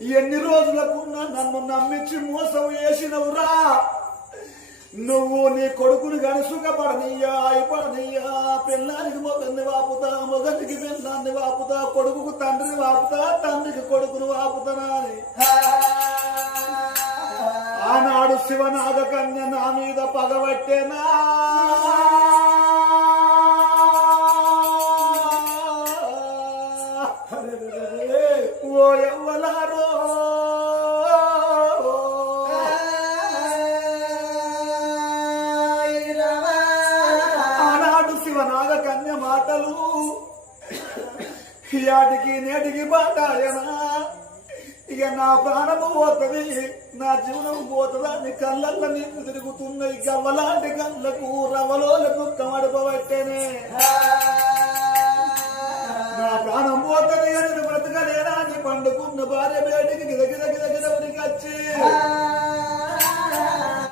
ఎన్ని రోజులకున్నా నన్ను నమ్మించి మోసం చేసినవురా. నువ్వు నీ కొడుకుని గాని సుఖపడనీయా, అయిపడనీయా, పిల్లానికి మొగన్ని వాపుతా, మొగనికి పిల్లాన్ని వాపుతా, కొడుకుకు తండ్రిని వాపుతా, తండ్రికి కొడుకును వాపుతానా అని ఆనాడు శివనాగ కన్య నా మీద పగబట్టేనా. ఓ ఎవ్వలారో ఆనాడు శివనాగ కన్య మాటలు యాటికి నేటికి బాటాయనా. ఇక నా ప్రాణము పోతుంది, నా జీవనం పోతుందా అని కళ్ళల్లో నీకు తిరుగుతున్నాయి. గవ్వలాంటి కళ్ళకు రవలోలకు కమడపబట్టేనే. నా ప్రాణం పోతుంది అని బ్రతకలేనా అని పండుకున్న భార్య బయటికి గిద గిద గిద గిదవరికి